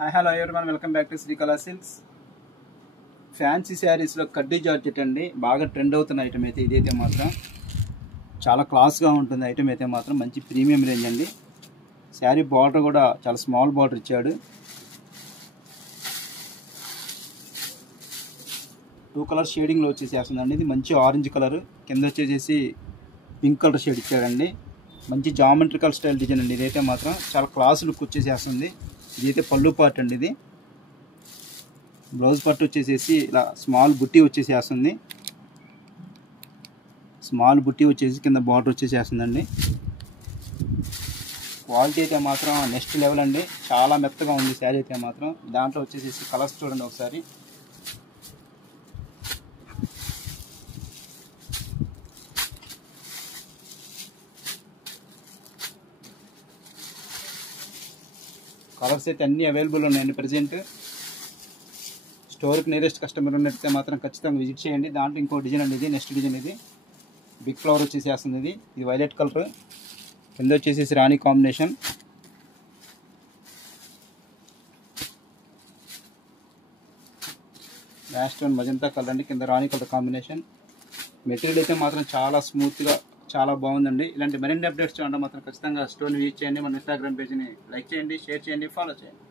Hi hello everyone, welcome back to Srikala silks. Fancy శారీస్లో కడ్డీ georgette అండి, బాగా ట్రెండ్ అవుతున్న ఐటమ్ అయితే ఇదైతే మాత్రం చాలా క్లాస్గా ఉంటుంది. ఐటమ్ అయితే మాత్రం మంచి ప్రీమియం రేంజ్ అండి. శారీ బార్డర్ కూడా చాలా స్మాల్ బార్డర్ ఇచ్చాడు. 2 కలర్ షేడింగ్లో వచ్చేసేస్తుందండి. ఇది మంచి ఆరెంజ్ కలర్, కింద వచ్చేసేసి పింక్ కలర్ షేడ్ ఇచ్చాడండి. మంచి జామెట్రికల్ స్టైల్ డిజైన్ అండి. ఇదైతే మాత్రం చాలా క్లాస్ లుక్ వచ్చేసేస్తుంది. ఇదైతే పళ్ళు పార్ట్ అండి. ఇది బ్లౌజ్ పార్ట్ వచ్చేసేసి ఇలా స్మాల్ బుట్టి వచ్చేసేస్తుంది. స్మాల్ బుట్టి వచ్చేసి కింద బార్డర్ వచ్చేసేస్తుందండి. క్వాలిటీ అయితే మాత్రం నెక్స్ట్ లెవెల్ అండి. చాలా మెత్తగా ఉంది శారీ అయితే మాత్రం. దాంట్లో వచ్చేసేసి కలర్స్ చూడండి ఒకసారి. కలర్స్ అయితే అన్నీ అవైలబుల్ ఉన్నాయండి. ప్రజెంట్ స్టోర్కి నియరెస్ట్ కస్టమర్ ఉన్నట్టయితే మాత్రం ఖచ్చితంగా విజిట్ చేయండి. దాంట్లో ఇంకో డిజైన్ అండి. ఇది నెక్స్ట్ డిజైన్. ఇది బిగ్ ఫ్లవర్ వచ్చేసేస్తుంది. ఇది వైలెట్ కలర్, కింద వచ్చేసేసి రాణి కాంబినేషన్. లాస్ట్ వన్ మజంతా కలర్ అండి, కింద రాణి కలర్ కాంబినేషన్. మెటీరియల్ అయితే మాత్రం చాలా స్మూత్గా చాలా బాగుందండి. ఇలాంటి మరిన్ని అప్డేట్స్ చూడండి మాత్రం ఖచ్చితంగా స్టోర్ని విజిట్ చేయండి. మన ఇన్స్టాగ్రామ్ పేజ్ని లైక్ చేయండి, షేర్ చేయండి, ఫాలో చేయండి.